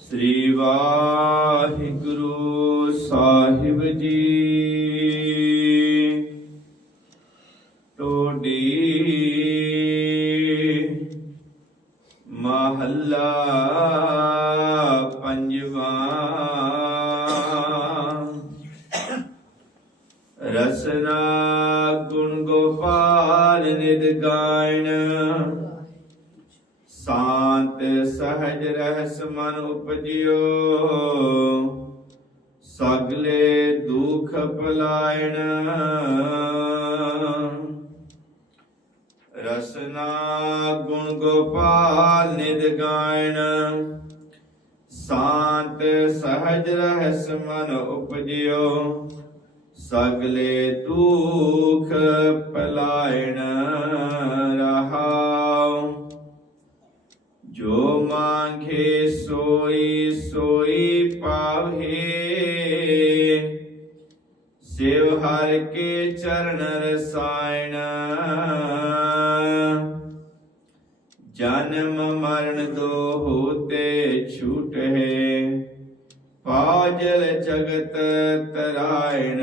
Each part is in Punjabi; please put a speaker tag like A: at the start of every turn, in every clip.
A: ਸ੍ਰੀ ਵਾਹਿਗੁਰੂ ਸਾਹਿਬ ਜੀ। ਟੋਡੀ ਮਹੱਲਾ ਪੰਜਵਾਂ। ਰਸਨਾ ਗੁਣ ਗੋਪਾਲ ਨਿਦ ਗਾਇਣ। ਸ਼ਾਂਤ ਸਹਜ ਰਹਿਸ ਮਨ ਉਪਜਿਓ। ਸਗਲੇ ਦੁਖ ਪਲਾਇਣ। ਰਸਨਾ ਗੁਣ ਗੋਪਾਲ ਨਿਦ ਗਾਇਣ। ਸ਼ਾਂਤ ਸਹਜ ਰਹਿਸ ਮਨ ਉਪਜਿਓ। ਸਗਲੇ ਦੁਖ ਪਲਾਇਣ। ਮੰਗੇ ਸੋਈ ਸੋਈ ਪਾਵੇ। ਸਿਵ ਹਰ ਕੇ ਚਰਨ ਰਸਾਇਣ। ਜਨਮ ਮਰਨ ਦੋ ਹੋਤੇ ਛੂਟੇ। ਪਾਜਲ ਜਗਤ ਤਰਾਇਣ।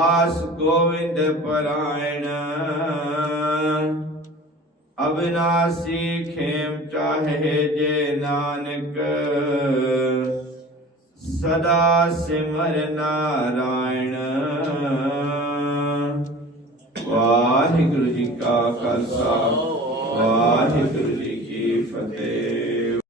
A: ਦਾਸ ਗੋਵਿੰਦ ਪਰਾਇਣ। ਅਬਿਨਾਸੀ ਖੇਮ ਚਾਹੇ ਜੇ ਨਾਨਕ। ਸਦਾ ਸਿਮਰ ਨਾਰਾਇਣ। ਵਾਹਿਗੁਰੂ ਜੀ ਕਾ ਖਾਲਸਾ, ਵਾਹਿਗੁਰੂ ਜੀ ਕੀ ਫਤਿਹ।